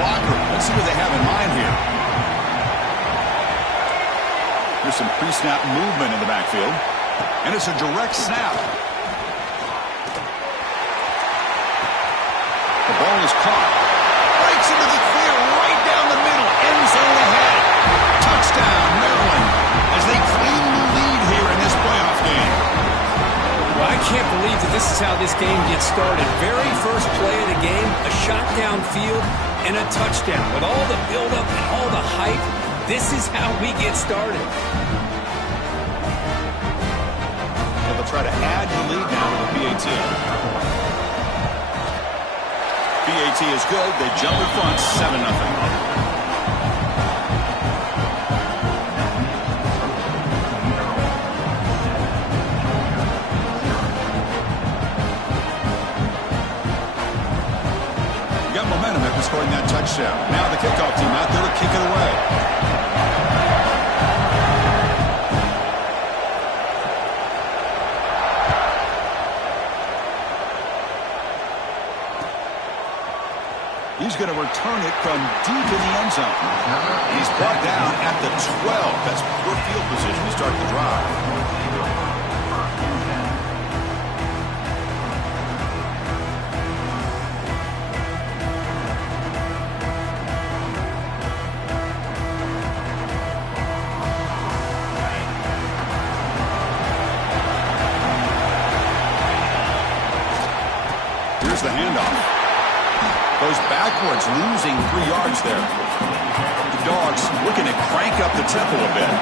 blocker. Let's see what they have in mind here. There's some pre-snap movement in the backfield. And it's a direct snap. The ball is caught. Breaks into the clear right down the middle. End zone ahead. Touchdown, Maryland, as they claim the lead here in this playoff game. Well, I can't believe that this is how this game gets started. Very first play of the game, a shot downfield and a touchdown. With all the buildup and all the hype, this is how we get started. They'll try to add the lead now to the PAT. PAT is good. They jump in front, 7-0. Momentum after scoring that touchdown. Now the kickoff team out there to kick it away. He's going to return it from deep in the end zone. He's brought down at the 12. That's poor field position to start the drive. The handoff goes backwards, losing 3 yards there. The Dogs looking to crank up the tempo a bit.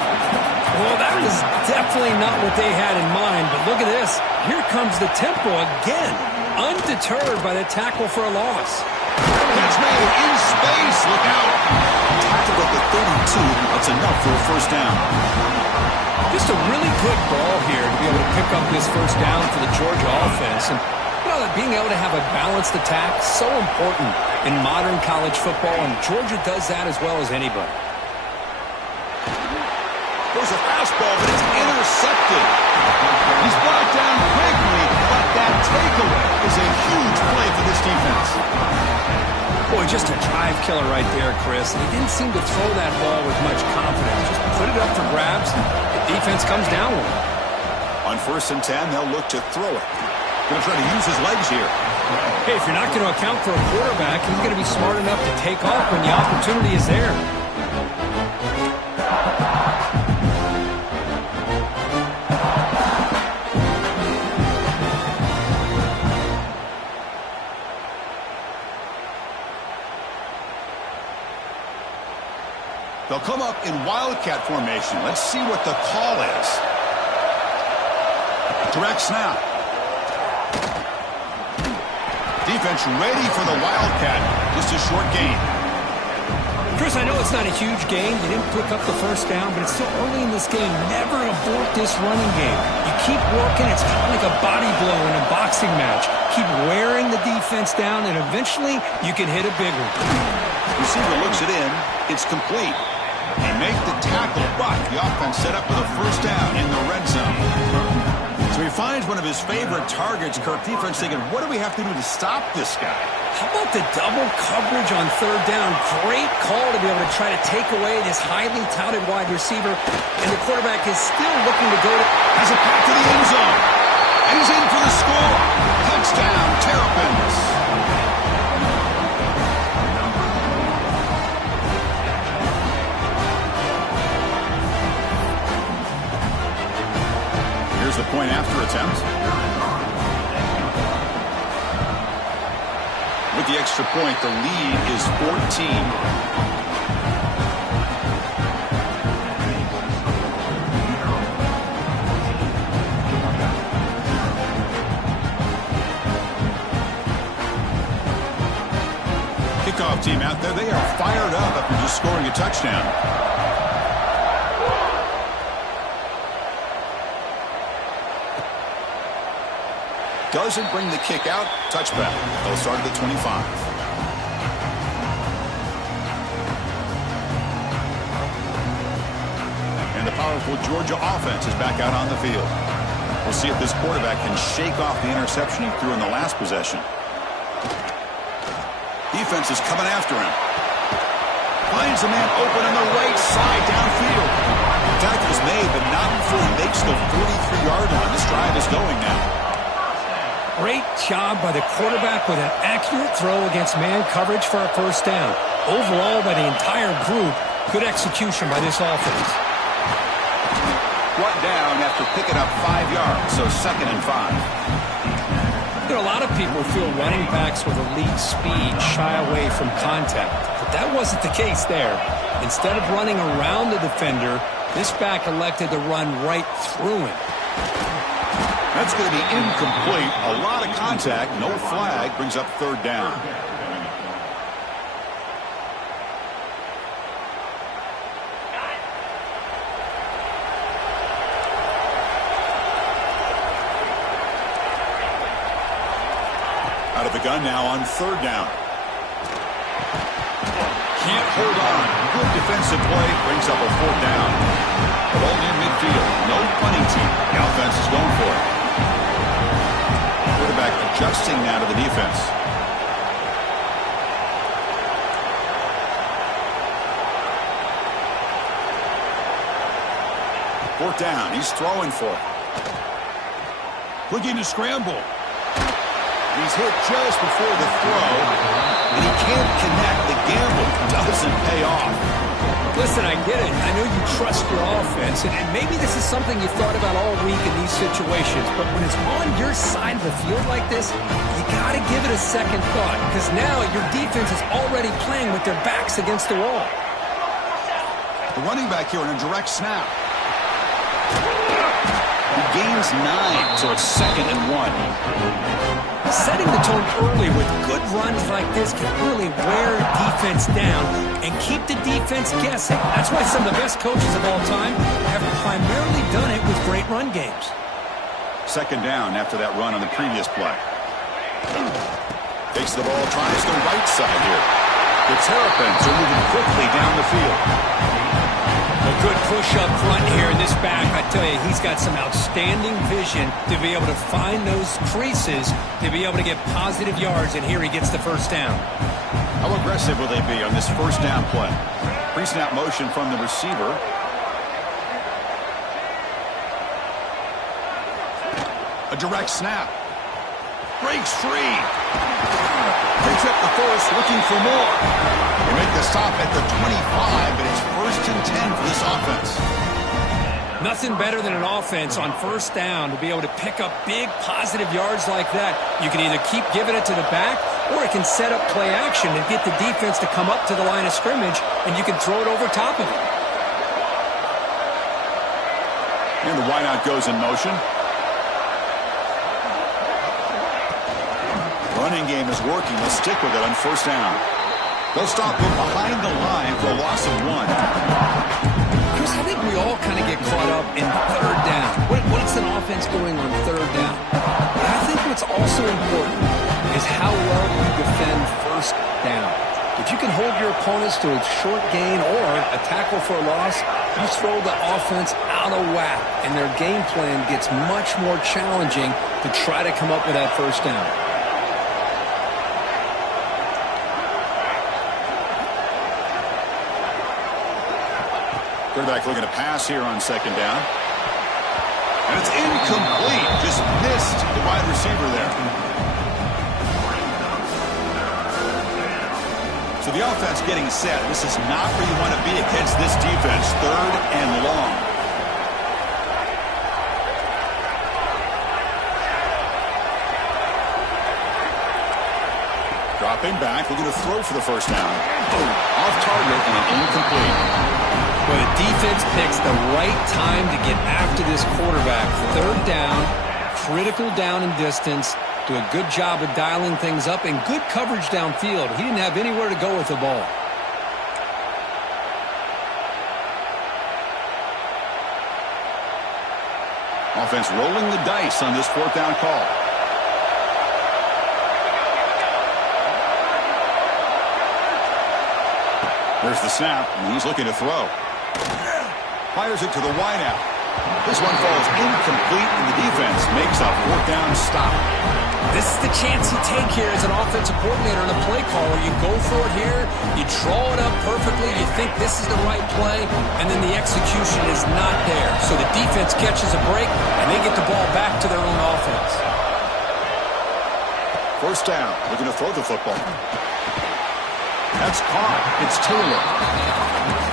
Well, that was definitely not what they had in mind, but look at this. Here comes the tempo again, undeterred by the tackle for a loss. Catch made in space. Look out. Tackled at the 32. That's enough for a first down. Just a really good ball here to be able to pick up this first down for the Georgia offense. And being able to have a balanced attack, so important in modern college football, and Georgia does that as well as anybody. There's a fastball, but it's intercepted. He's brought down quickly, but that takeaway is a huge play for this defense. Boy, just a drive killer right there, Chris. And he didn't seem to throw that ball with much confidence. Just put it up for grabs, and the defense comes down with it. On 1st and 10, they'll look to throw it. Going to try to use his legs here. Hey, if you're not going to account for a quarterback, he's going to be smart enough to take off when the opportunity is there. They'll come up in Wildcat formation. Let's see what the call is. Direct snap. Defense ready for the Wildcat. Just a short gain. Chris, I know it's not a huge gain. You didn't pick up the first down, but it's still early in this game. Never abort this running game. You keep working. It's kind of like a body blow in a boxing match. Keep wearing the defense down, and eventually you can hit a big one. Receiver looks it in. It's complete. They make the tackle, but the offense set up with a first down in the red zone. So he finds one of his favorite targets. Kirk, defense thinking, what do we have to do to stop this guy? How about the double coverage on 3rd down? Great call to be able to try to take away this highly touted wide receiver. And the quarterback is still looking to go to... Has a pass to the end zone. And he's in for the score. Touchdown, Terrapins. The point after attempt. With the extra point, the lead is 14. Kickoff team out there, they are fired up after just scoring a touchdown. Doesn't bring the kick out. Touchback. They'll start at the 25. And the powerful Georgia offense is back out on the field. We'll see if this quarterback can shake off the interception he threw in the last possession. Defense is coming after him. Finds a man open on the right side downfield. The tackle is made, but not before he makes the 43-yard line. This drive is going now. Great job by the quarterback with an accurate throw against man coverage for a first down. Overall, by the entire group, good execution by this offense. One down after picking up 5 yards, so 2nd and 5. There are a lot of people who feel running backs with elite speed shy away from contact, but that wasn't the case there. Instead of running around the defender, this back elected to run right through him. That's going to be incomplete. A lot of contact, no flag, brings up 3rd down. Out of the gun now on 3rd down. Can't hold on. Good defensive play. Brings up a 4th down. Ball in midfield. No punting team. The offense is going for it. Quarterback adjusting now to the defense. Fourth down. He's throwing for it. Looking to scramble. He's hit just before the throw, and he can't connect. The gamble doesn't pay off. Listen, I get it. I know you trust your offense, and maybe this is something you thought about all week in these situations, but when it's on your side of the field like this, you got to give it a second thought, because now your defense is already playing with their backs against the wall. The running back here on a direct snap. He gains 9, so it's 2nd and 1. Setting the tone early with good runs like this can really wear defense down and keep the defense guessing. That's why some of the best coaches of all time have primarily done it with great run games. 2nd down after that run on the previous play. Takes the ball, tries the right side here. The Terrapins are moving quickly down the field. A good push up front here in this back. I tell you, he's got some outstanding vision to be able to find those creases, to be able to get positive yards, and here he gets the first down. How aggressive will they be on this first down play? Pre-snap motion from the receiver. A direct snap. Breaks free. Picks up the first, looking for more. They make the stop at the 25, but it's 1st and 10 for this offense. Nothing better than an offense on first down to be able to pick up big positive yards like that. You can either keep giving it to the back, or it can set up play action and get the defense to come up to the line of scrimmage, and you can throw it over top of it. And the wideout goes in motion. Running game is working. They'll stick with it on first down. They'll stop him behind the line for a loss of 1. Chris, I think we all kind of get caught up in 3rd down. What's an offense doing on 3rd down? But I think what's also important is how well you defend first down. If you can hold your opponents to a short gain or a tackle for a loss, you throw the offense out of whack, and their game plan gets much more challenging to try to come up with that first down. Quarterback looking to pass here on 2nd down. And it's incomplete. Just missed the wide receiver there. So the offense getting set. This is not where you want to be against this defense. 3rd and long. Dropping back, looking to throw for the first down. Off target and incomplete. Well, the defense picks the right time to get after this quarterback. 3rd down, critical down and distance. Do a good job of dialing things up and good coverage downfield. He didn't have anywhere to go with the ball. Offense rolling the dice on this 4th down call. There's the snap, and he's looking to throw. Fires it to the wideout. This one falls incomplete, and the defense makes a 4th down stop. This is the chance you take here as an offensive coordinator and a play caller. You go for it here, you draw it up perfectly, you think this is the right play, and then the execution is not there. So the defense catches a break, and they get the ball back to their own offense. First down, looking to throw the football. That's caught. It's Taylor.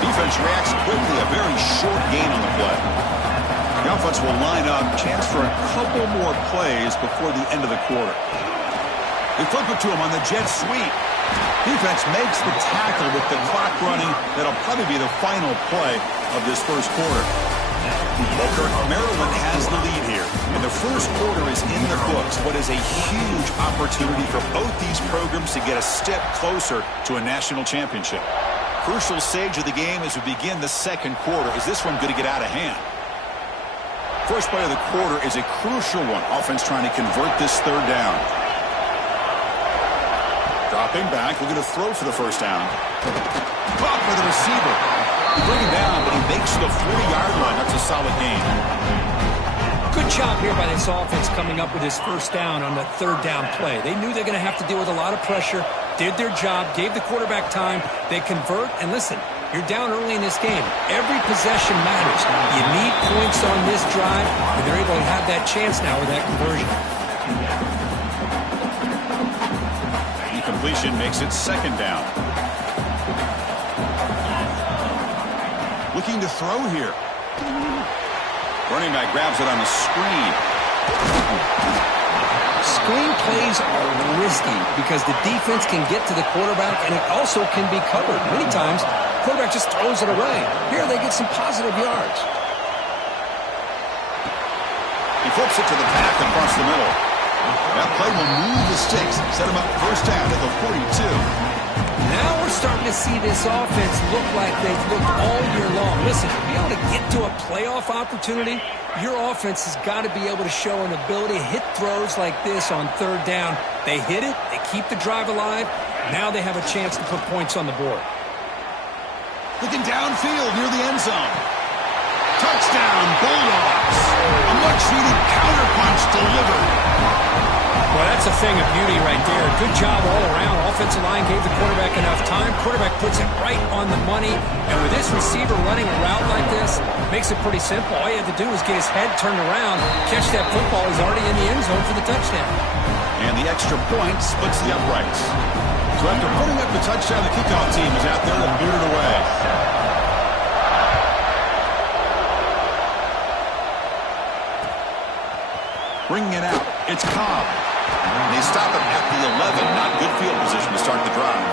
Defense reacts quickly, a very short gain on the play. The offense will line up, chance for a couple more plays before the end of the quarter. They flip it to him on the jet sweep. Defense makes the tackle with the clock running. That'll probably be the final play of this first quarter. Well, Kirk, Maryland has the lead here, and the first quarter is in the books. What is a huge opportunity for both these programs to get a step closer to a national championship. Crucial stage of the game as we begin the second quarter. Is this one going to get out of hand? First play of the quarter is a crucial one. Offense trying to convert this third down. Dropping back, looking to throw for the first down. Caught by the receiver. Bring him down, but he makes the 40-yard line. That's a solid gain. Good job here by this offense coming up with his first down on the third down play. They knew they're going to have to deal with a lot of pressure, did their job, gave the quarterback time. They convert, and listen, you're down early in this game. Every possession matters. You need points on this drive, and they're able to have that chance now with that conversion. Incompletion makes it second down. Looking to throw here. Running back grabs it on the screen. Screen plays are risky because the defense can get to the quarterback, and it also can be covered. Many times, the quarterback just throws it away. Here they get some positive yards. He flips it to the pack across the middle. That play will move the sticks, set him up first down at the 42. Now we're starting to see this offense look like they've looked all year long. Listen, to be able to get to a playoff opportunity, your offense has got to be able to show an ability to hit throws like this on third down. They hit it, they keep the drive alive. Now they have a chance to put points on the board. Looking downfield near the end zone. Touchdown, Bulldogs. A much-needed counterpunch delivered. Well, that's a thing of beauty right there. Good job all around. Offensive line gave the quarterback enough time. Quarterback puts it right on the money. And with this receiver running a route like this, makes it pretty simple. All you have to do is get his head turned around, catch that football. He's already in the end zone for the touchdown. And the extra point splits the uprights. So after putting up the touchdown, the kickoff team is out there to boot it away. Bringing it out. It's Cobb. And they stop him at the 11. Not good field position to start the drive.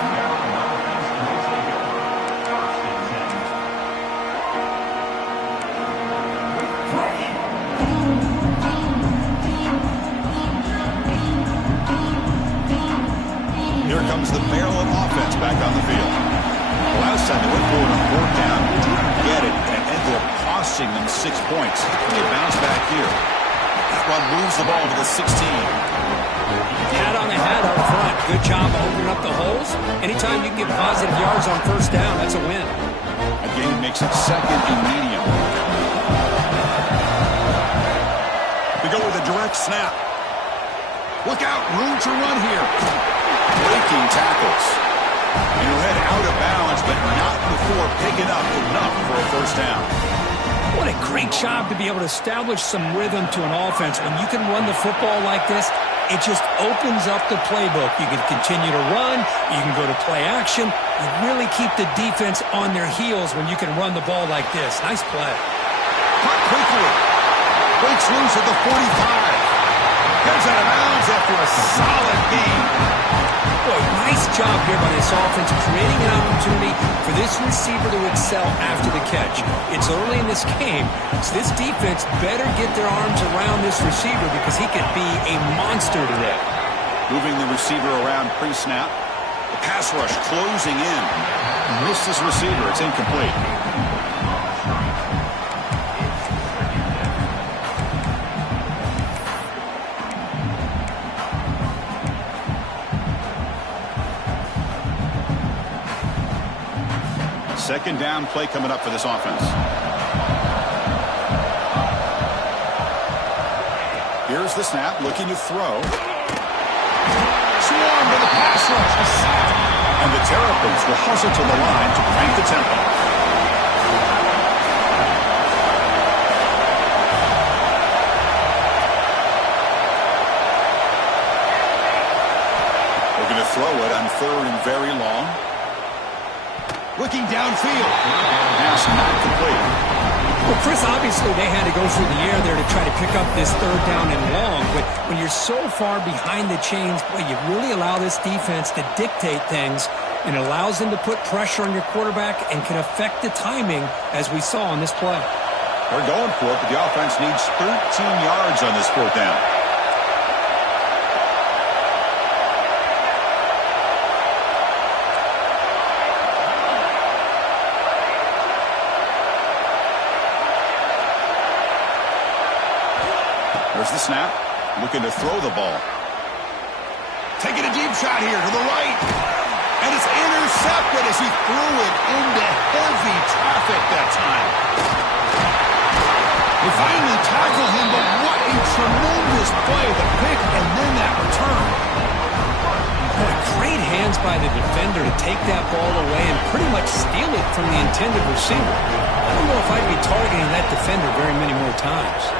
Here comes the Maryland offense back on the field. Last time they went for it on fourth down, didn't get it, and ended up costing them 6 points. They bounce back here. That one moves the ball to the 16. Hat on the hat up front. Good job opening up the holes. Anytime you can get positive yards on first down, that's a win. Again, makes it second and medium. We go with a direct snap. Look out, room to run here. Breaking tackles. And he'll head out of bounds, but not before picking up enough for a first down. What a great job to be able to establish some rhythm to an offense. When you can run the football like this, it just opens up the playbook. You can continue to run. You can go to play action. You really keep the defense on their heels when you can run the ball like this. Nice play. Caught quickly. Breaks loose at the 45. Goes out of bounds after a solid game. Boy, nice job here by this offense, creating an opportunity for this receiver to excel after the catch. It's early in this game, so this defense better get their arms around this receiver because he could be a monster today. Moving the receiver around pre-snap. The pass rush closing in. Missed his receiver. It's incomplete. Second down play coming up for this offense. Here's the snap, looking to throw. Overwhelmed by the pass rush. A sack. And the Terrapins will hustle to the line to crank the tempo. They're going to throw it on 3rd and very long. Looking downfield. Pass not complete. Well, Chris, obviously they had to go through the air there to try to pick up this 3rd down and long, but when you're so far behind the chains, boy, you really allow this defense to dictate things, and it allows them to put pressure on your quarterback and can affect the timing, as we saw on this play. They're going for it, but the offense needs 13 yards on this 4th down. There's the snap. Looking to throw the ball. Taking a deep shot here to the right. And it's intercepted as he threw it into heavy traffic that time. They finally tackle him, but what a tremendous play. The pick and then that return. Boy, great hands by the defender to take that ball away and pretty much steal it from the intended receiver. I don't know if I'd be targeting that defender very many more times.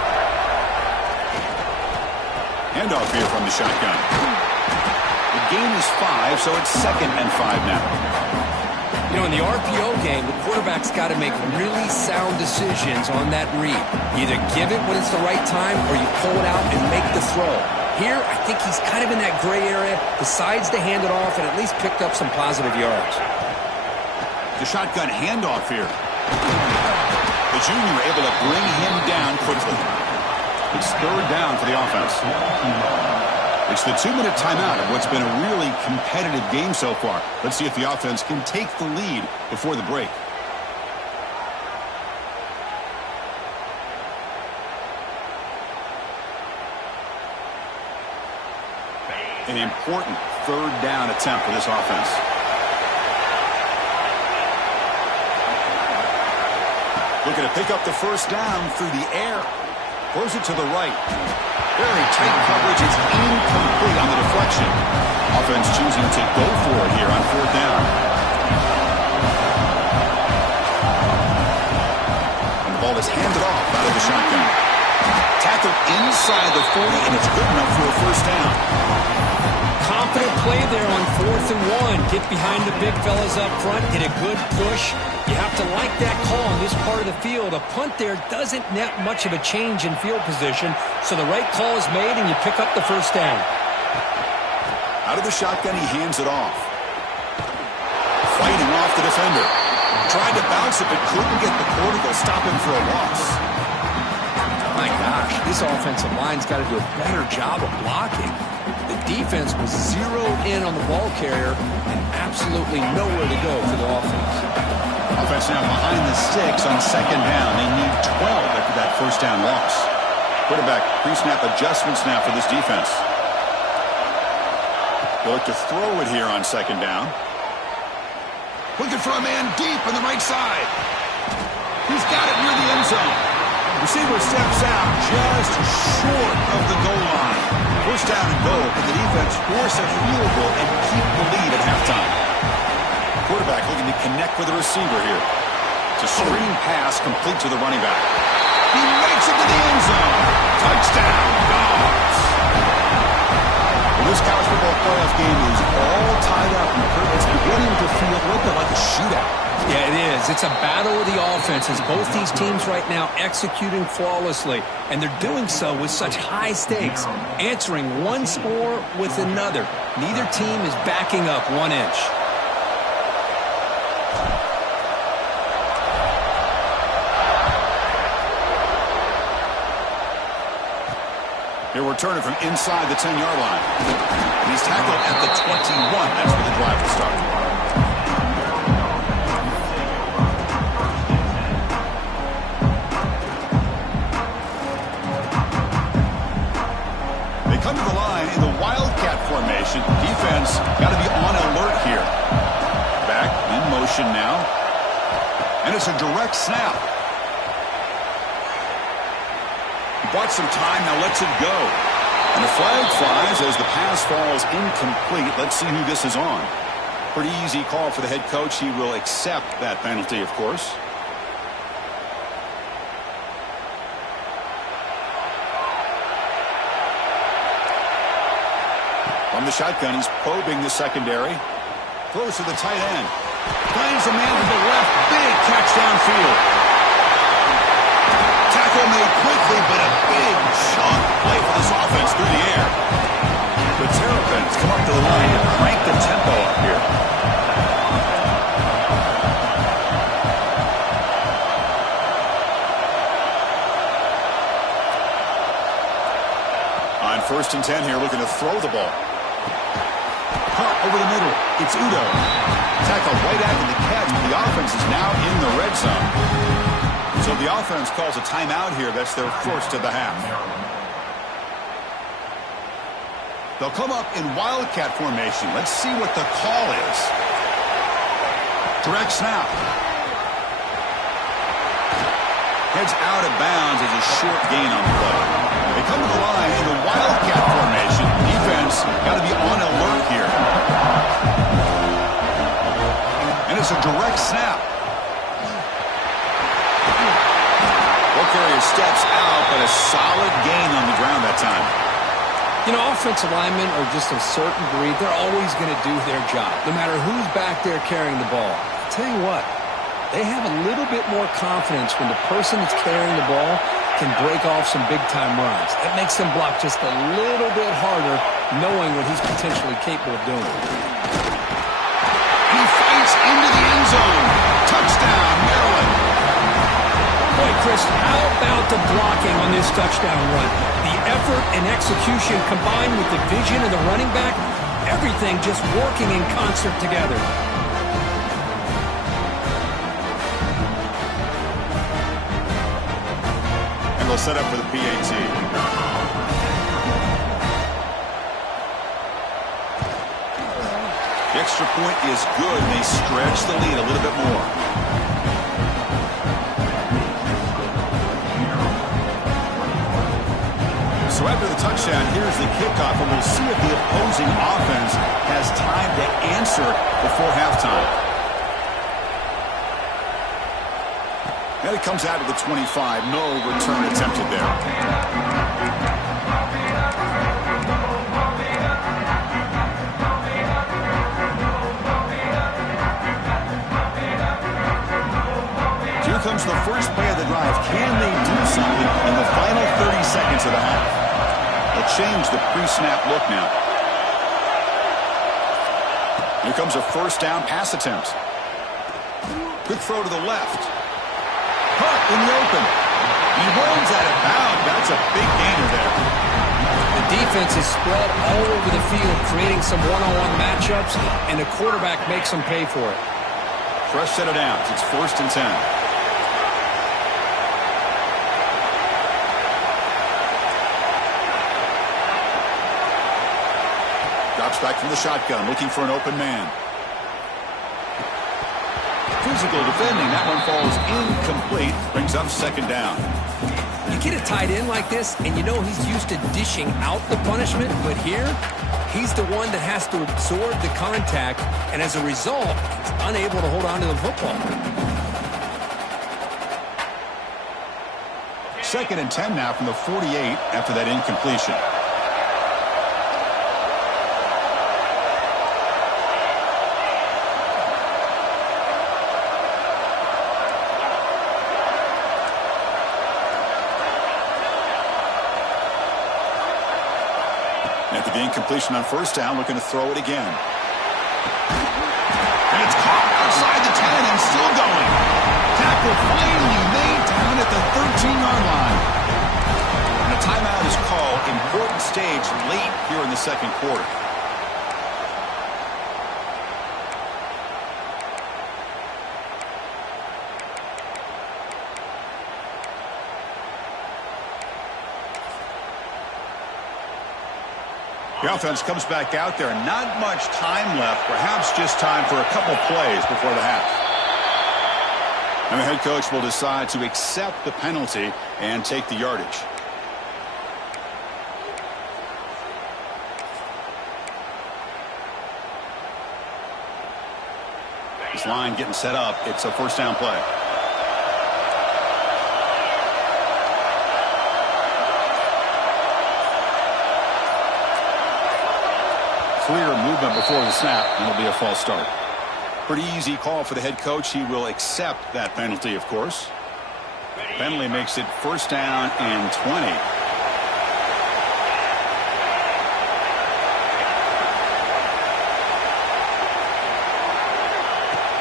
Handoff here from the shotgun. The gain is 5, so it's 2nd and 5 now. You know, in the RPO game, the quarterback's got to make really sound decisions on that read. Either give it when it's the right time or you pull it out and make the throw. Here, I think he's kind of in that gray area, decides to hand it off and at least picked up some positive yards. The shotgun handoff here. The junior able to bring him down quickly. It's 3rd down for the offense. It's the 2-minute timeout of what's been a really competitive game so far. Let's see if the offense can take the lead before the break. An important 3rd down attempt for this offense. Looking to pick up the 1st down through the air. Throws it to the right. Very tight coverage. It's incomplete on the deflection. Offense choosing to go for it here on 4th down. And the ball is handed off out of the shotgun. Tackled inside the 40, and it's good enough for a 1st down. Confident play there on 4th and 1. Get behind the big fellas up front. Get a good push. You have to like that call on this part of the field. A punt there doesn't net much of a change in field position, so the right call is made and you pick up the 1st down. Out of the shotgun, he hands it off. Fighting off the defender. Tried to bounce it, but couldn't get the corner to stop him for a loss. My gosh, this offensive line's got to do a better job of blocking. The defense was zeroed in on the ball carrier and absolutely nowhere to go for the offense. Offense now behind the 6 on 2nd down. They need 12 after that 1st down loss. Quarterback pre-snap adjustments now for this defense. They'll look to throw it here on 2nd down. Looking for a man deep on the right side. He's got it near the end zone. Receiver steps out just short of the goal line. 1st down and goal, and the defense force a field goal and keep the lead at halftime. Quarterback looking to connect with the receiver here. It's a screen pass complete to the running back. He makes it to the end zone. Touchdown, Dogs. Well, this college football playoff game is all tied up, and it's beginning to feel a little bit like a shootout. Yeah, it is. It's a battle of the offenses. Both these teams right now executing flawlessly, and they're doing so with such high stakes, answering one score with another. Neither team is backing up 1 inch. He'll return it from inside the 10-yard line. And he's tackled at the 21. That's where the drive will start. They come to the line in the Wildcat formation. Defense got to be on alert here. Back in motion now. And it's a direct snap. Bought some time, now lets it go. And the flag flies as the pass falls incomplete. Let's see who this is on. Pretty easy call for the head coach. He will accept that penalty, of course. From the shotgun, he's probing the secondary. Throws to the tight end. Finds a man to the left. Big catch downfield. Tackle made quickly, but a big chunk play for this offense through the air. The Terrapins come up to the line and crank the tempo up here. On 1st and 10 here, looking to throw the ball. Caught over the middle. It's Udo. Tackle right after the catch. The offense is now in the red zone. So the offense calls a timeout here. That's their first of the half. They'll come up in Wildcat formation. Let's see what the call is. Direct snap. Heads out of bounds as a short gain on the play. They come to the line in the Wildcat formation. Defense got to be on alert here. And it's a direct snap. Ball carrier steps out, but a solid gain on the ground that time. You know, offensive linemen are just a certain breed. They're always going to do their job, no matter who's back there carrying the ball. I'll tell you what, they have a little bit more confidence when the person that's carrying the ball can break off some big-time runs. That makes them block just a little bit harder, knowing what he's potentially capable of doing. He fights into the end zone. Touchdown, Maryland. Boy, Chris, how about the blocking on this touchdown run? The effort and execution combined with the vision of the running back, everything just working in concert together. And they'll set up for the PAT. The extra point is good, and they stretch the lead a little bit more. So after the touchdown, here's the kickoff, and we'll see if the opposing offense has time to answer before halftime. And it comes out of the 25. No return attempted there. Here comes the first play of the drive. Can they do something in the final 30 seconds of the half? They'll change the pre-snap look now. Here comes a first down pass attempt. Quick throw to the left. Caught in the open. He runs out of bounds. That's a big gainer there. The defense is spread all over the field, creating some one-on-one matchups, and the quarterback makes them pay for it. Fresh set of downs. It's 1st and 10. Drops back from the shotgun, looking for an open man. Physical defending. That one falls incomplete. Brings up 2nd down. You get a tight end like this, and you know he's used to dishing out the punishment, but here, he's the one that has to absorb the contact, and as a result, he's unable to hold on to the football. 2nd and 10 now from the 48 after that incompletion. After the incompletion on 1st down, looking to throw it again. And it's caught outside the 10 and still going. Tackle finally made down at the 13-yard line. And a timeout is called. Important stage late here in the 2nd quarter. The offense comes back out there. Not much time left. Perhaps just time for a couple plays before the half. And the head coach will decide to accept the penalty and take the yardage. This line getting set up. It's a first down play. Clear movement before the snap, and it'll be a false start. Pretty easy call for the head coach. He will accept that penalty, of course. Penalty makes it first down and 20.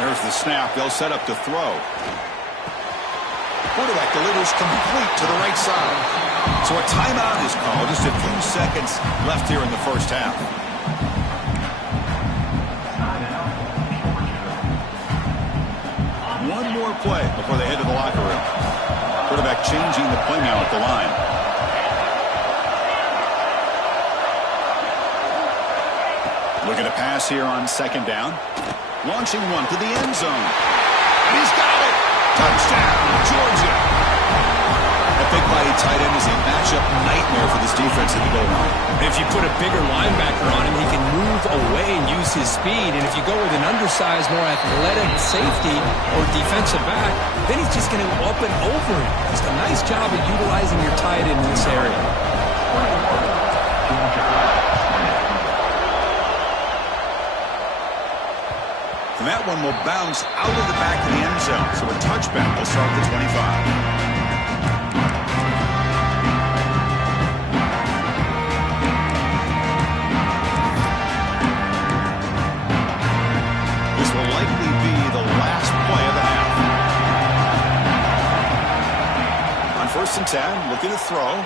There's the snap. They'll set up to throw. Quarterback delivers complete to the right side. So a timeout is called. Just a few seconds left here in the first half. One more play before they head to the locker room. Quarterback changing the play now at the line. Looking to pass here on second down. Launching one to the end zone. And he's got it. Touchdown, Georgia. That big body tight end is a matchup nightmare for this defense at the goal line. If you put a bigger linebacker on him, he can move away and use his speed. And if you go with an undersized, more athletic safety or defensive back, then he's just going to up and over him. Just a nice job of utilizing your tight end in this area. And that one will bounce out of the back of the end zone. So a touchback will start the 25. This will likely be the last play of the half. On first and 10, looking to throw.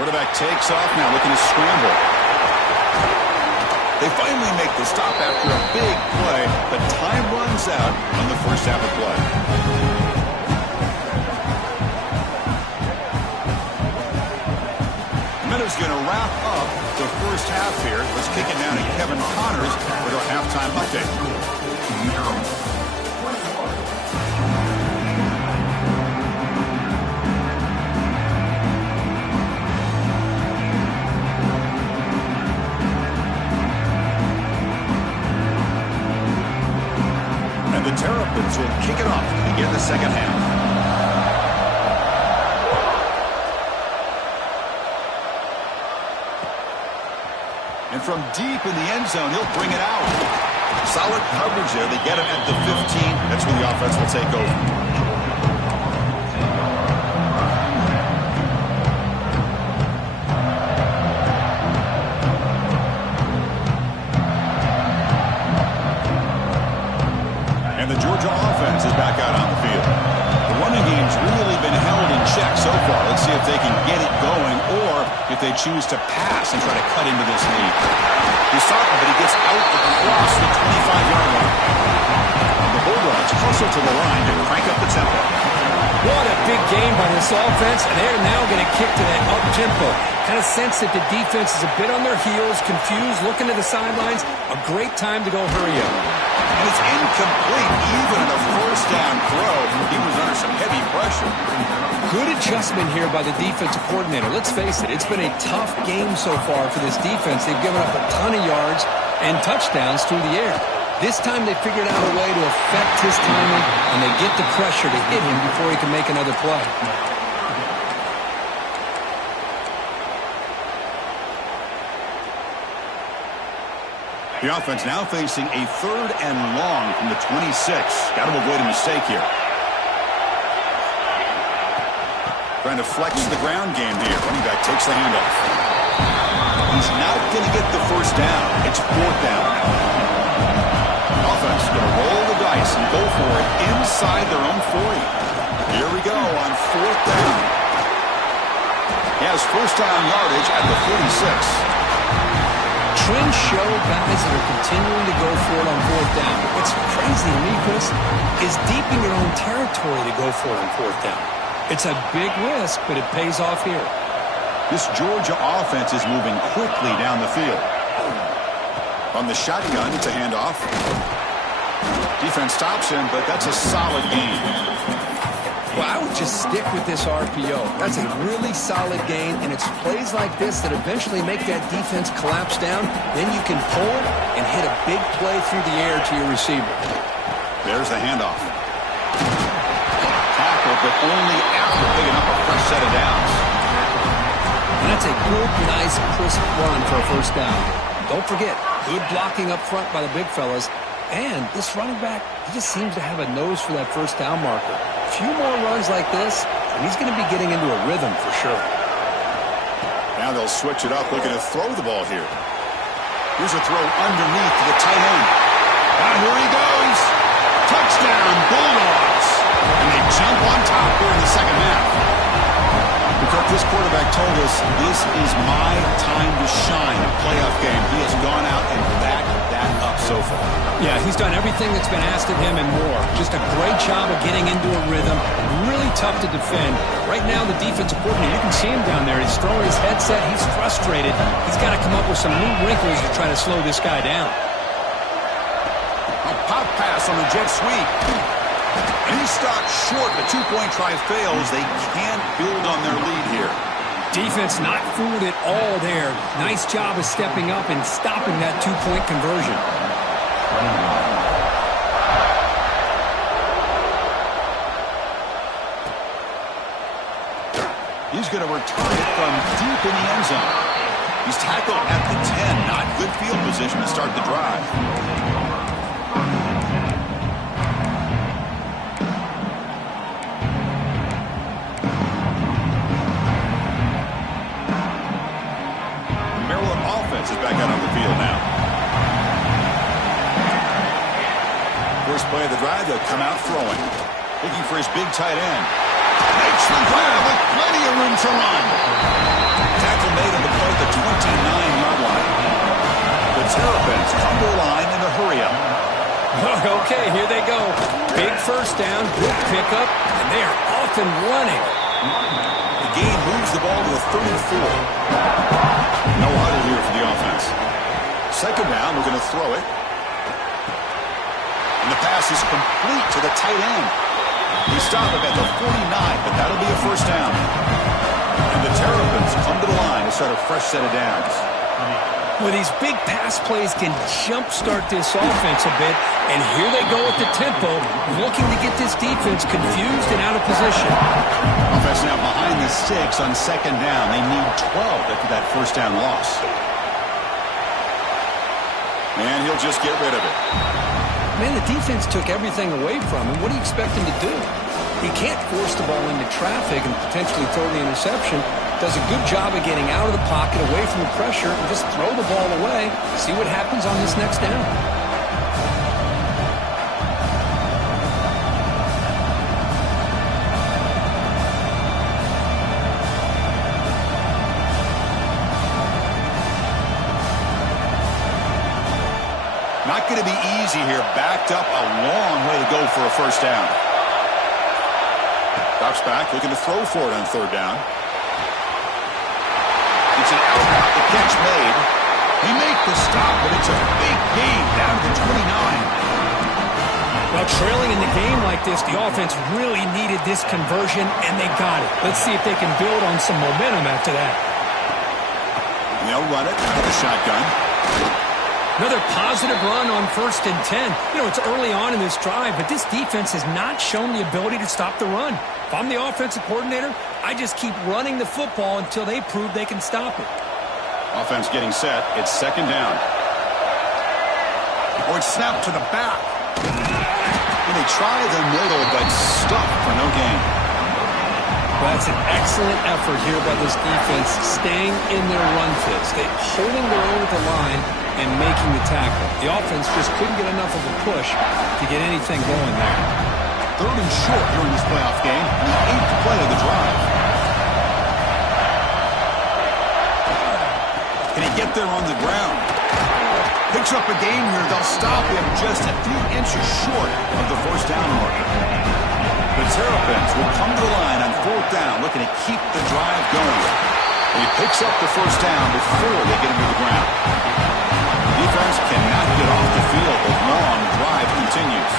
Quarterback takes off now, looking to scramble. They finally make the stop after a big play, but time runs out on the first half of play. The Meadows going to wrap up the first half here. Let's kick it down to Kevin Connors with our halftime update. The Terrapins will kick it off to begin the second half. And from deep in the end zone, he'll bring it out. Solid coverage there. They get him at the 15. That's where the offense will take over. The Georgia offense is back out on the field. The running game's really been held in check so far. Let's see if they can get it going or if they choose to pass and try to cut into this lead. He's stopping, but he gets out across the 25-yard line. And the Bulldogs hustle to the line to crank up the tempo. What a big game by this offense, and they're now going to kick to that up-tempo. Kind of sense that the defense is a bit on their heels, confused, looking to the sidelines. A great time to go hurry up. And it's incomplete, even in a first down throw. He was under some heavy pressure. Good adjustment here by the defensive coordinator. Let's face it, it's been a tough game so far for this defense. They've given up a ton of yards and touchdowns through the air. This time they figured out a way to affect his timing, and they get the pressure to hit him before he can make another play. The offense now facing a third and long from the 26. Got to avoid a mistake here. Trying to flex the ground game here. Running back takes the handoff. He's not going to get the first down. It's fourth down. Offense going to roll the dice and go for it inside their own 40. Here we go on fourth down. He has first down yardage at the 46. Trends show guys that are continuing to go for it on fourth down. What's crazy to me, Chris, is deep in your own territory to go for it on fourth down. It's a big risk, but it pays off here. This Georgia offense is moving quickly down the field. On the shotgun, it's a handoff. Defense stops him, but that's a solid gain. Well, I would just stick with this RPO. That's a really solid gain, and it's plays like this that eventually make that defense collapse down. Then you can pull it and hit a big play through the air to your receiver. There's the handoff. Tackle, but only after picking up a fresh set of downs. And that's a good, nice, crisp run for a first down. Don't forget, good blocking up front by the big fellas. And this running back, he just seems to have a nose for that first down marker. A few more runs like this, and he's going to be getting into a rhythm for sure. Now they'll switch it up, looking to throw the ball here. Here's a throw underneath to the tight end. And here he goes. Touchdown, Bulldogs. And they jump on top here in the second half. Because this quarterback told us this is my time to shine. A playoff game. He has gone out and backed that up so far. Yeah, he's done everything that's been asked of him and more. Just a great job of getting into a rhythm. Really tough to defend. Right now, the defensive coordinator, you can see him down there. He's throwing his headset. He's frustrated. He's got to come up with some new wrinkles to try to slow this guy down. A pop pass on the jet sweep. And he stopped short. The two-point try fails. They can't build on their lead here. Defense not fooled at all there. Nice job of stepping up and stopping that two-point conversion. He's going to return it from deep in the end zone. He's tackled at the 10. Not good field position to start the drive. Is back out on the field now. First play of the drive, they'll come out throwing. Looking for his big tight end. Makes the grab with plenty of room to run. Tackle made on the play at the 29-yard line. The Terrapins come to the line in a hurry-up. Okay, here they go. Big first down, good pickup, and they are off and running. The gain moves the ball to the 34. No huddle here for the offense. Second down, we're going to throw it. And the pass is complete to the tight end. He stopped him at the 49, but that'll be a first down. And the Terrapins come to the line to start a fresh set of downs. Well, these big pass plays can jumpstart this offense a bit, and here they go at the tempo, looking to get this defense confused and out of position. Offense now behind the 6 on second down. They need 12 after that first down loss. And he'll just get rid of it. Man, the defense took everything away from him. What do you expect him to do? He can't force the ball into traffic and potentially throw the interception. Does a good job of getting out of the pocket, away from the pressure, and just throw the ball away. See what happens on this next down. Not going to be easy here. Backed up a long way to go for a first down. Drops back, looking to throw for it on third down. It's an out route, the catch made. He made the stop, but it's a big gain down to the 29. Well, trailing in the game like this, the offense really needed this conversion, and they got it. Let's see if they can build on some momentum after that. And they'll run it out of the shotgun. Another positive run on 1st and 10. You know, it's early on in this drive, but this defense has not shown the ability to stop the run. If I'm the offensive coordinator, I just keep running the football until they prove they can stop it. Offense getting set. It's second down. Or it's snapped to the back. And they try the middle, but stuck for no gain. Well, that's an excellent effort here by this defense, staying in their run fits. They're holding their own at the line and making the tackle. The offense just couldn't get enough of a push to get anything going there. Third and short during this playoff game, and the 8th play of the drive. Can he get there on the ground? Picks up a gain here. They'll stop him just a few inches short of the first down marker. The Terrapins will come to the line on 4th down, looking to keep the drive going. And he picks up the first down before they get him to the ground. Defense cannot get off the field. The long drive continues.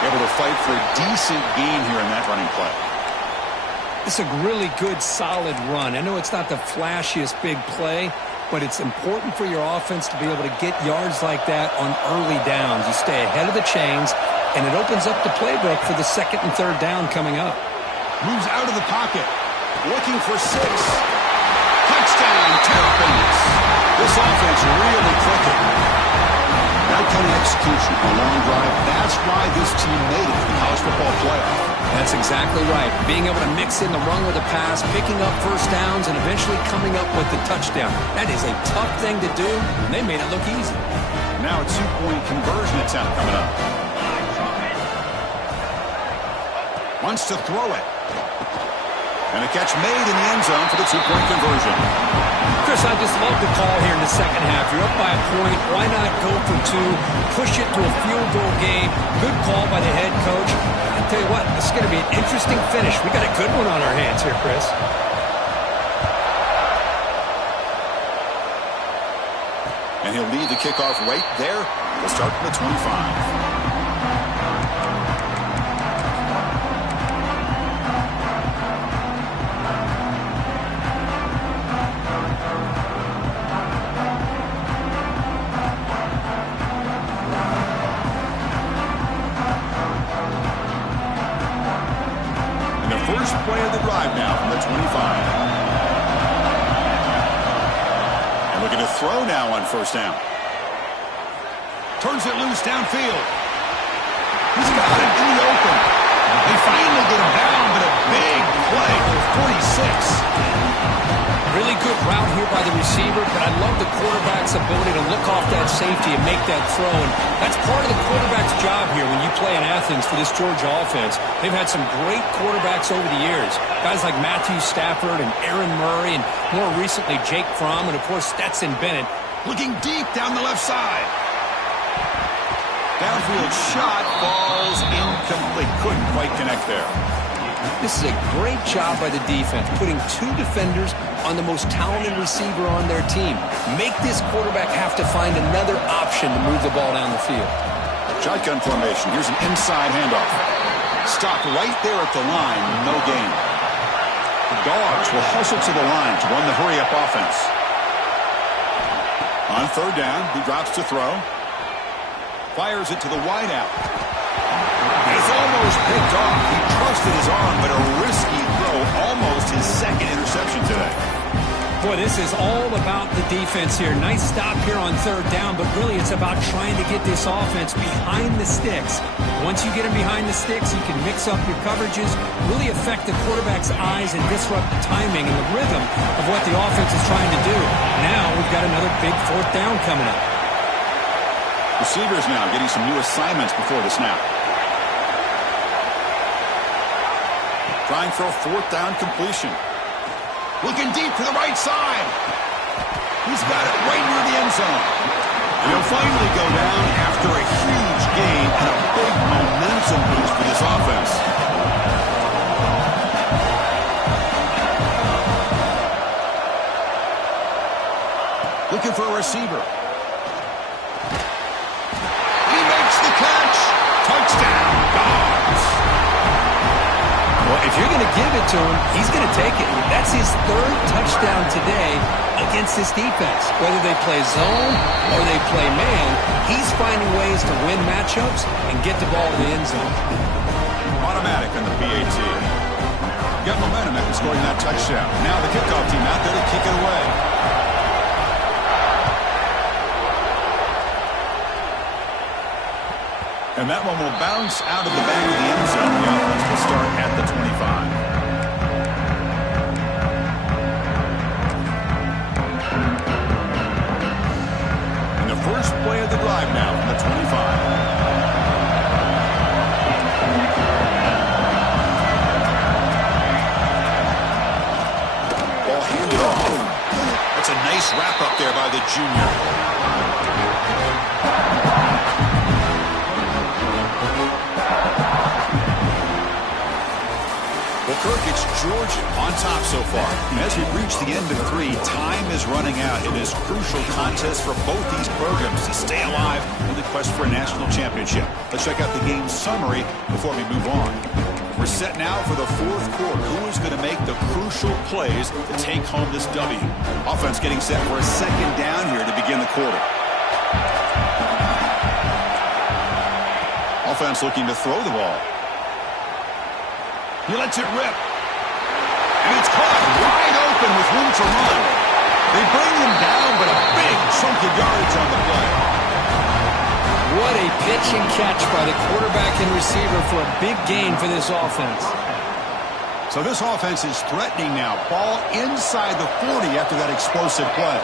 Able to fight for a decent gain here in that running play. It's a really good, solid run. I know it's not the flashiest big play, but it's important for your offense to be able to get yards like that on early downs. You stay ahead of the chains, and it opens up the playbook for the second and third down coming up. Moves out of the pocket. Looking for 6. Touchdown, Terrapins. This offense really clicking. That kind of execution, a long drive, that's why this team made it to the college football playoff. That's exactly right. Being able to mix in the run with the pass, picking up first downs, and eventually coming up with the touchdown. That is a tough thing to do, and they made it look easy. Now a 2-point conversion attempt coming up. Wants to throw it. And a catch made in the end zone for the 2-point conversion. Chris, I just love the call here in the second half. You're up by a point. Why not go for 2? Push it to a field goal game. Good call by the head coach. I tell you what, it's going to be an interesting finish. We got a good one on our hands here, Chris. And he'll lead the kickoff right there. We'll start from the 25. First play of the drive now from the 25. And looking to throw now on first down. Turns it loose downfield. He's got it in the open. They finally get him down, but a big play for 46. Really good route here by the receiver, but I love the quarterback's ability to look off that safety and make that throw. And that's part of the quarterback's job here when you play in Athens for this Georgia offense. They've had some great quarterbacks over the years. Guys like Matthew Stafford and Aaron Murray, and more recently Jake Fromm, and of course Stetson Bennett. Looking deep down the left side. Downfield shot falls incomplete. Couldn't quite connect there. This is a great job by the defense, putting 2 defenders on the most talented receiver on their team. Make this quarterback have to find another option to move the ball down the field. Shotgun formation. Here's an inside handoff. Stopped right there at the line. No gain. The Dogs will hustle to the line to run the hurry-up offense. On third down, he drops to throw. Fires it to the wideout. It's almost picked off. He trusted his arm, but a risky throw. Almost his second interception today. Boy, this is all about the defense here. Nice stop here on third down, but really it's about trying to get this offense behind the sticks. Once you get him behind the sticks, you can mix up your coverages, really affect the quarterback's eyes and disrupt the timing and the rhythm of what the offense is trying to do. Now we've got another big fourth down coming up. Receivers now getting some new assignments before the snap. Trying for a fourth down completion. Looking deep to the right side. He's got it right near the end zone. And he'll finally go down after a huge gain and a big momentum boost for this offense. Looking for a receiver. He makes the catch. Touchdown, Dogs. Well, if you're going to give it to him, he's going to take it. That's his 3rd touchdown today against this defense. Whether they play zone or they play man, he's finding ways to win matchups and get the ball in the end zone. Automatic on the PAT. Got momentum after scoring that touchdown. Now the kickoff team out there to kick it away. And that one will bounce out of the back of the end zone. The offense will start at the 25. And the first play of the drive now from the 25. Ball handed off. That's a nice wrap up there by the junior. Kirk, it's Georgia on top so far. And as we reach the end of 3, time is running out in this crucial contest for both these programs to stay alive in the quest for a national championship. Let's check out the game summary before we move on. We're set now for the fourth quarter. Who is going to make the crucial plays to take home this W? Offense getting set for a second down here to begin the quarter. Offense looking to throw the ball. He lets it rip. And it's caught wide open with room to run. They bring him down, but a big chunk of yards on the play. What a pitch and catch by the quarterback and receiver for a big gain for this offense. So this offense is threatening now. Ball inside the 40 after that explosive play.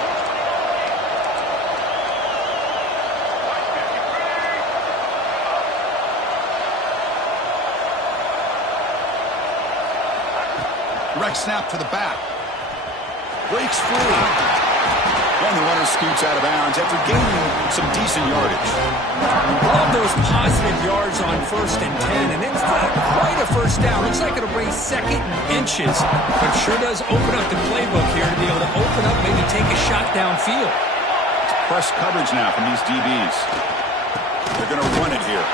Direct snap to the back. Breaks free. And the runner scoots out of bounds after gaining some decent yardage. Love those positive yards on 1st and 10, and it's not quite a first down. Looks like it'll bring second inches, but sure does open up the playbook here to be able to open up, maybe take a shot downfield. Press coverage now from these DBs. They're going to run it here.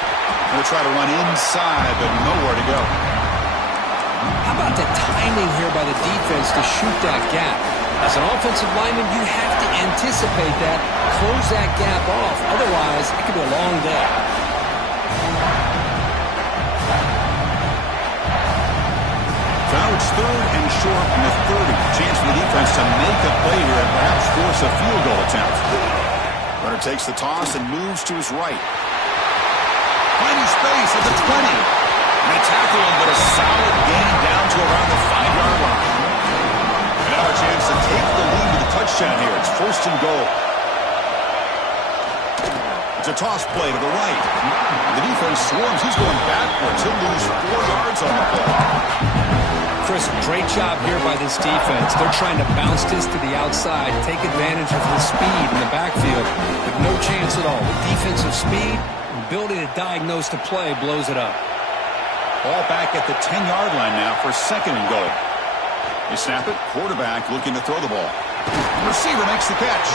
Going to try to run inside, but nowhere to go. How about the timing here by the defense to shoot that gap? As an offensive lineman, you have to anticipate that, close that gap off. Otherwise, it could be a long day. So now it's 3rd and short in the 30. Chance for the defense to make a play here and perhaps force a field goal attempt. Runner takes the toss and moves to his right. Finding space at the 20. And they tackle him, but a solid gain down to around the 5-yard line. And now a chance to take the lead with a touchdown here. It's 1st and goal. It's a toss play to the right. The defense swarms. He's going backwards. He'll lose 4 yards on the play. Chris, great job here by this defense. They're trying to bounce this to the outside, take advantage of the speed in the backfield, but no chance at all. The defensive speed, ability to diagnose the play, blows it up. Ball back at the 10-yard line now for 2nd and goal. They snap it. Quarterback looking to throw the ball. The receiver makes the catch.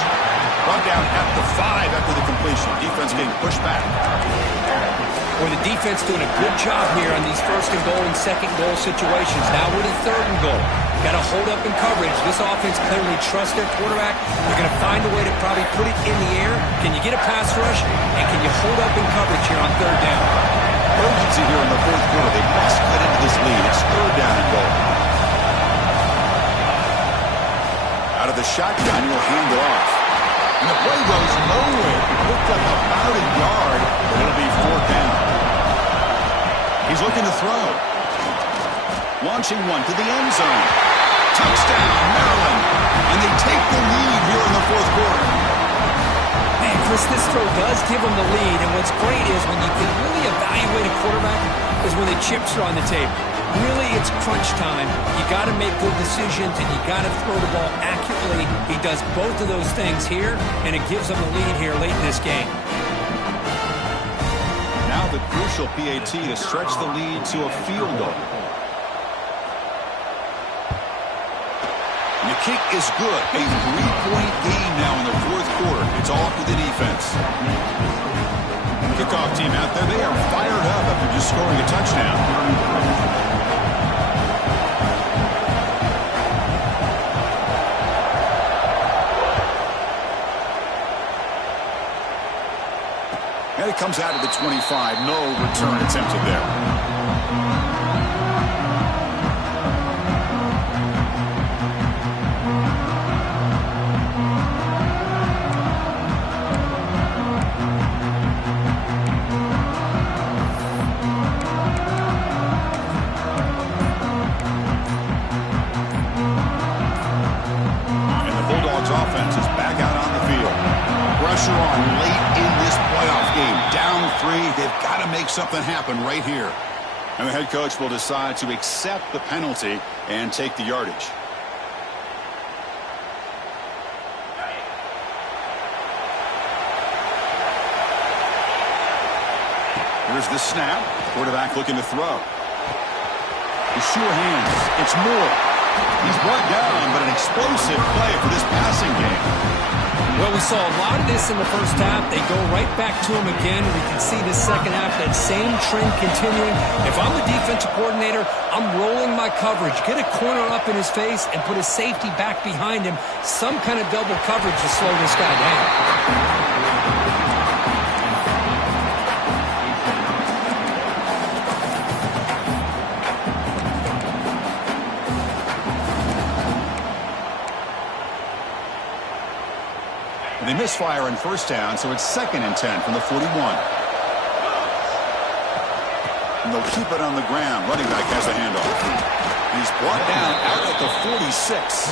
Brought down at the 5 after the completion. Defense getting pushed back. Well, the defense doing a good job here on these 1st and goal and 2nd goal situations. Now we're in 3rd and goal. Got to hold up in coverage. This offense clearly trusts their quarterback. They're going to find a way to probably put it in the air. Can you get a pass rush? And can you hold up in coverage here on 3rd down? Urgency here in the 4th quarter. They must cut into this lead. It's 3rd down and goal. Out of the shotgun, he'll hand it off. And the play goes nowhere. He picked up about a yard, but it'll be 4th down. He's looking to throw. Launching one to the end zone. Touchdown, Maryland. And they take the lead here in the 4th quarter. Man, Chris, this throw does give them the lead, and what's great is when you can really evaluate a quarterback is when the chips are on the table. Really, it's crunch time. You got to make good decisions, and you got to throw the ball accurately. He does both of those things here, and it gives them the lead here late in this game. Now the crucial PAT to stretch the lead to a field goal. And the kick is good. A 3-point game now in the 4th quarter. It's all up to the defense. Kickoff team out there. They are fired up after just scoring a touchdown. And it comes out of the 25. No return attempted there. Pressure on late in this playoff game. Down 3. They've got to make something happen right here. And the head coach will decide to accept the penalty and take the yardage. Here's the snap. Quarterback looking to throw. The sure hands. It's Moore. He's brought down, but an explosive play for this passing game. Well, we saw a lot of this in the first half. They go right back to him again. We can see the second half, that same trend continuing. If I'm the defensive coordinator, I'm rolling my coverage. Get a corner up in his face and put a safety back behind him. Some kind of double coverage to slow this guy down. They misfire on first down, so it's 2nd and 10 from the 41. And they'll keep it on the ground. Running back has a handoff. He's brought down out at the 46.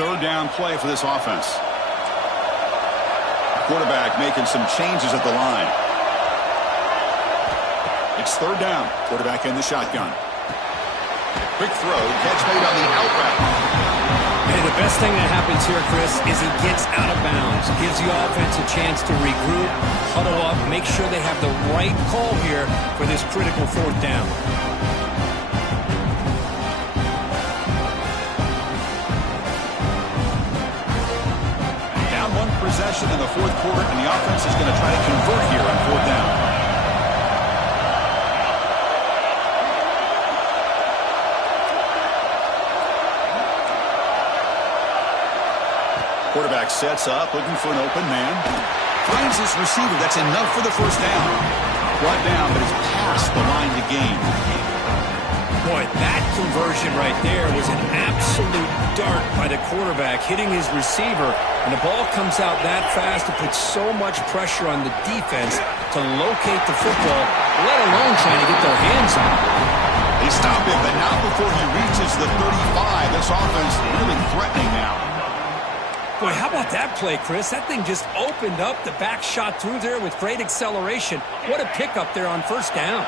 Third down play for this offense. Quarterback making some changes at the line. It's 3rd down. Quarterback in the shotgun. Quick throw, catch made on the out route. Hey, the best thing that happens here, Chris, is he gets out of bounds. Gives the offense a chance to regroup, huddle up, make sure they have the right call here for this critical 4th down. Down 1 possession in the 4th quarter, and the offense is going to try to convert here on 4th down. Quarterback sets up, looking for an open man. Finds his receiver. That's enough for the 1st down. Brought down, but it's past the line to gain. Boy, that conversion right there was an absolute dart by the quarterback, hitting his receiver. And the ball comes out that fast to put so much pressure on the defense to locate the football, let alone trying to get their hands on it. They stop him, but not before he reaches the 35. This offense really threatening now. Boy, how about that play, Chris? That thing just opened up. The back shot through there with great acceleration. What a pickup there on 1st down.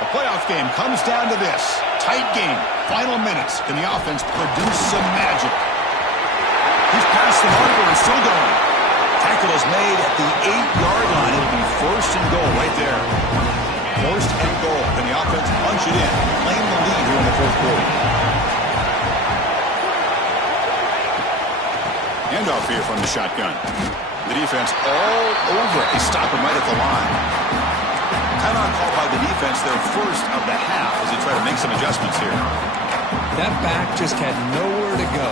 The playoff game comes down to this. Tight game. Final minutes. Can the offense produce some magic? He's past the marker and still going. Tackle is made at the 8-yard line. It'll be 1st and goal right there. 1st and goal. Can the offense punch it in? Claim the lead here in the 4th quarter. Handoff here from the shotgun. The defense all over it. They stop him right at the line. Timeout called by the defense, their 1st of the half, as they try to make some adjustments here. That back just had nowhere to go.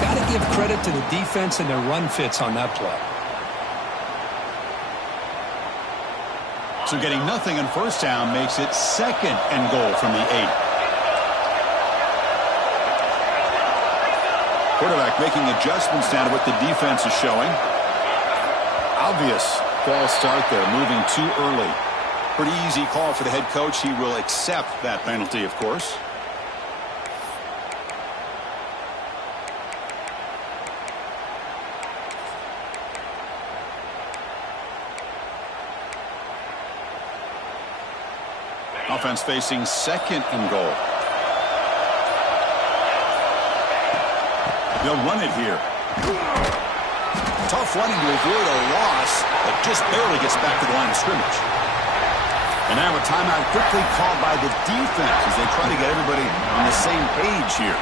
Got to give credit to the defense and their run fits on that play. So getting nothing on 1st down makes it 2nd and goal from the 8. Quarterback making adjustments down to what the defense is showing. Obvious false start there, moving too early. Pretty easy call for the head coach. He will accept that penalty, of course. Offense facing 2nd and goal. They'll run it here. Tough running to avoid a loss, but just barely gets back to the line of scrimmage. And now a timeout quickly called by the defense as they try to get everybody on the same page here.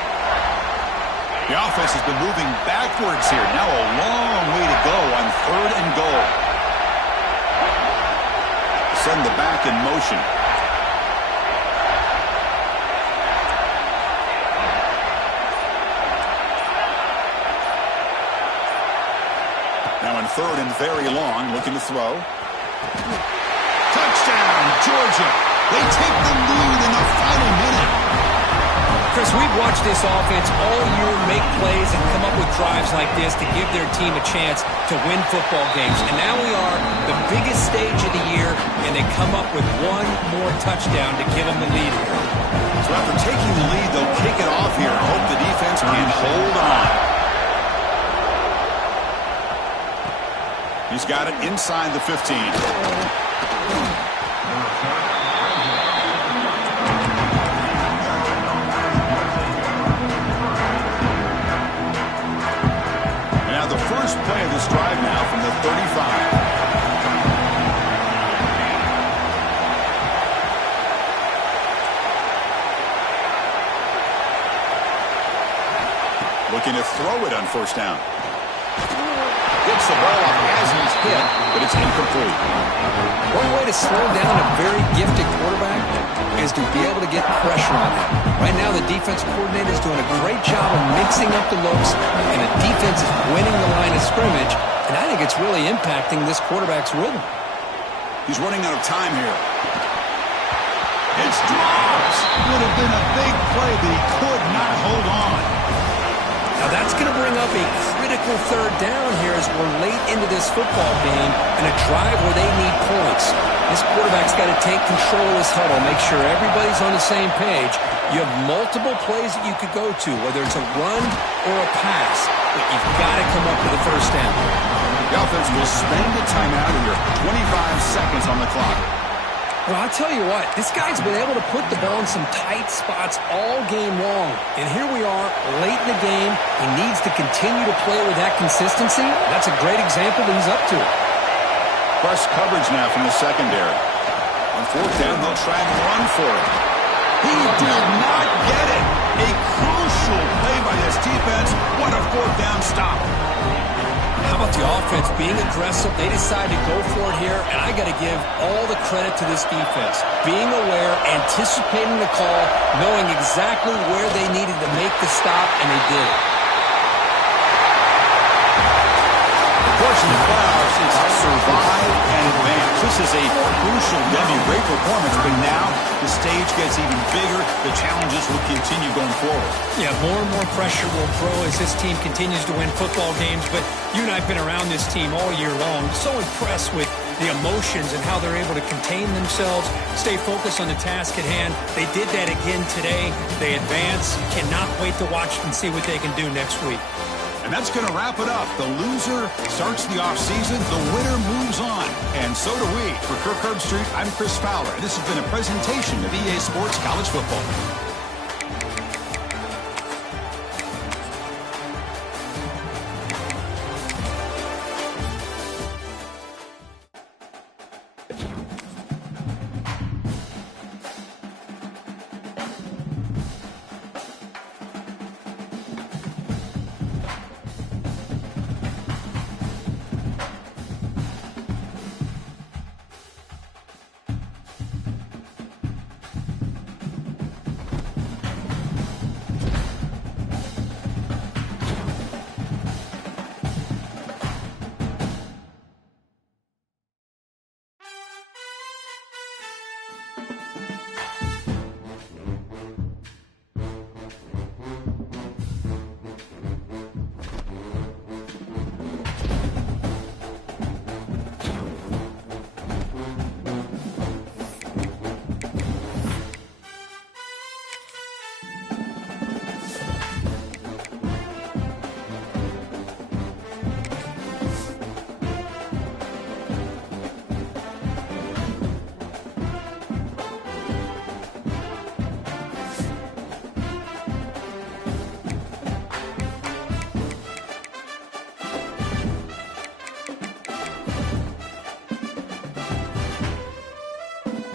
The offense has been moving backwards here. Now a long way to go on 3rd and goal. Send the back in motion. Now in 3rd and very long, looking to throw. Touchdown, Georgia. They take the lead in the final minute. Chris, we've watched this offense all year make plays and come up with drives like this to give their team a chance to win football games. And now we are the biggest stage of the year, and they come up with one more touchdown to give them the lead here. So after taking the lead, they'll kick it off here and hope the defense can hold on. He's got it inside the 15. Now the first play of this drive now from the 35. looking to throw it on first down. Gets the ball up as he's hit, but it's incomplete. One way to slow down a very gifted quarterback is to be able to get pressure on him. Right now, the defense coordinator is doing a great job of mixing up the looks, and the defense is winning the line of scrimmage, and I think it's really impacting this quarterback's rhythm. He's running out of time here. It's dropped. Would have been a big play, but he could not hold on. Now that's going to bring up a critical third down here as we're late into this football game and a drive where they need points. This quarterback's got to take control of his huddle, make sure everybody's on the same page. You have multiple plays that you could go to, whether it's a run or a pass, but you've got to come up with a first down. The offense will spend a timeout here. 25 seconds on the clock. Well, I'll tell you what, this guy's been able to put the ball in some tight spots all game long. And here we are, late in the game. He needs to continue to play with that consistency. That's a great example that he's up to it. Press coverage now from the secondary. On fourth down, they'll try and run for it. He did not get it. A crucial play by this defense. What a fourth down stop. How about the offense being aggressive? They decide to go for it here, and I got to give all the credit to this defense. Being aware, anticipating the call, knowing exactly where they needed to make the stop, and they did it. The course in the playoffs is survive and advance. This is a crucial W. Great performance, but now the stage gets even bigger. The challenges will continue going forward. Yeah, more and more pressure will grow as this team continues to win football games, but you and I have been around this team all year long. So impressed with the emotions and how they're able to contain themselves, stay focused on the task at hand. They did that again today. They advance. Cannot wait to watch and see what they can do next week. And that's going to wrap it up. The loser starts the offseason. The winner moves on. And so do we. For Kirk Herbstreit, I'm Chris Fowler. This has been a presentation of EA Sports College Football.